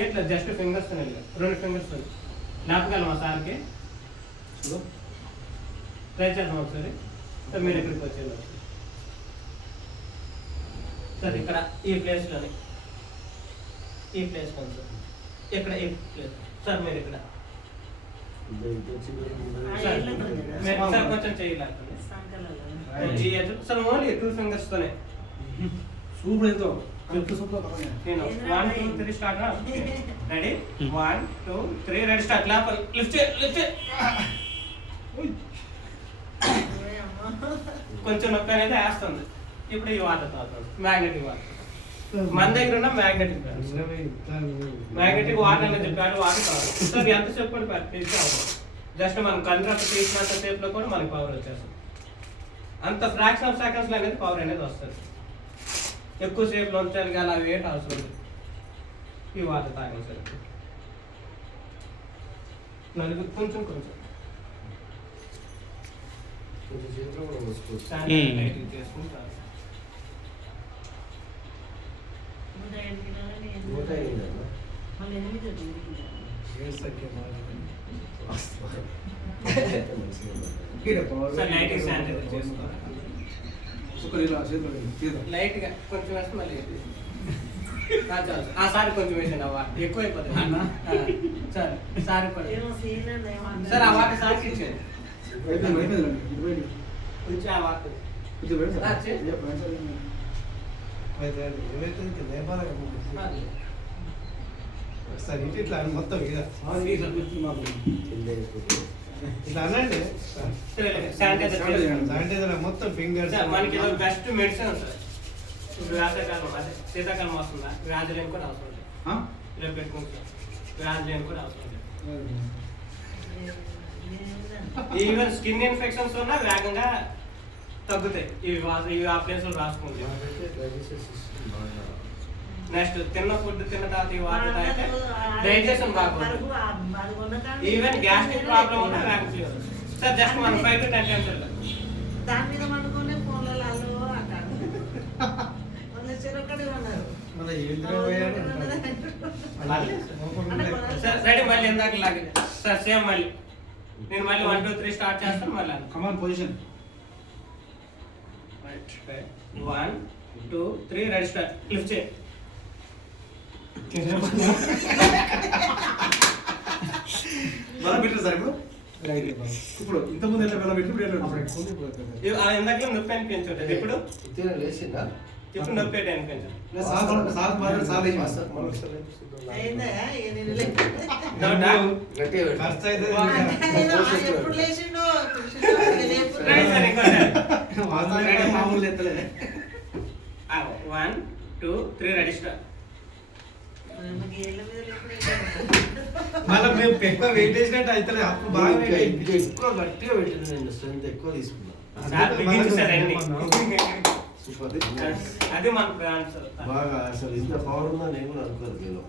ఇట్లా just fingers రెండు fingers లేపగలమా సార్కి ట్రై చేద్దాం ఒకసారి సార్ మీరు ఎక్కడికి వచ్చేది సార్ ఇక్కడ ఈ ప్లేస్లోని ఈ ప్లేస్ సార్ ఇక్కడ ఈ ప్లేస్ సార్ మీరు ఇక్కడ సార్ కొంచెం చేయాలి సార్ ఓన్లీ 2 ఫింగర్స్ తోనే సూపర్ అయితే నేను 1 2 3 start ready 1 2 3 ready start lift కొంచెం నొప్పి అనేది వేస్తుంది ఇప్పుడు ఈ వాటర్ తాగుతుంది మ్యాగ్నెటిక్ వాటర్ మన దగ్గర ఉన్న మ్యాగ్నెటిక్ వాటర్ అని చెప్పాడు వాటర్ తాగుతుంది సార్ ఎంత చెప్పండి జస్ట్ మనం కన్వర్ట్ తీసినంత సేపులో కూడా మనకి పవర్ వచ్చేస్తుంది అంత ఫ్రాక్షన్ ఆఫ్ సెకండ్స్లో అనేది పవర్ అనేది వస్తుంది ఎక్కువ సేపులో ఉంచాలి కానీ అవి ఏంటి అవసరం లేదు ఈ వాటర్ తాగండి సార్ నలుగురు కొంచెం కొంచెం చేసుకుంటారు లైట్ గా కొంచెం వేస్తే మళ్ళీ సారి కొంచెం వేసాను ఆ వాటర్ ఎక్కువ అయిపోతుంది సార్ సార్ సార్ ఆ వాటర్ సార్కి ఇచ్చేది కొంచెం ఆ వాటర్ సరే ఇట్లా మొత్తం ఇట్లా అనండి శానిటైజర్ మొత్తం ఫింగర్స్ మనకి బెస్ట్ మెడిసిన్ సార్ వేసవికాలం అదే శీతాకాలం వస్తుందా వ్యాధులు కూడా అవసరం లేదు ఇలా పెట్టుకుంటాం వ్యాధులు కూడా అవసరం లేదు ఈవెన్ స్కిన్ ఇన్ఫెక్షన్స్ ఉన్నా వేగంగా తగ్గుతాయి ఇవి ఆ ప్లేస్లో రాసుకుంటే నెక్స్ట్ తిన్న ఫుడ్ తిన్న తర్వాత ఈ వాటర్ తాగితే డైజెషన్ బాగుంటుంది ఈవెన్ గ్యాస్ట్రిక్ ప్రాబ్లం ఉన్నా వేగంగా సార్ జస్ట్ మనం 5 to 10 times దాని మీద పడుకునే ఫోన్లలో సార్ రెడీ మళ్ళీ ఎందాక లాగే సార్ సేమ్ మళ్ళీ నేను మళ్ళీ 1 2 3 స్టార్ట్ చేస్తాను మళ్ళీ కమాన్ పొజిషన్ 1 2 3 రెడీ స్టార్ట్ లిఫ్ట్ చేయి బలం పెట్టారు సార్ ఇప్పుడు ఇంతకుముందు ఎట్లా బలం పెట్టి ఇందాక నొప్పి అనిపించుంటుంది ఇప్పుడు లేచిందా ఇప్పుడు నొప్పి అనిపించదు మామూలు ఎత్తలే 1 2 3 రెడీ స్టార్ట్ మళ్ళీ మేము ఎక్కువ వెయిట్ వేసినట్టు అయితే అప్పుడు బాగా ఎక్కువ గట్టిగా పెట్టింది నేను స్ట్రెంత్ ఎక్కువ తీసుకున్నా అది మన బ్రాండ్ బాగా అసలు ఇంత పవర్ ఉందా నేను కూడా అనుకోలేదు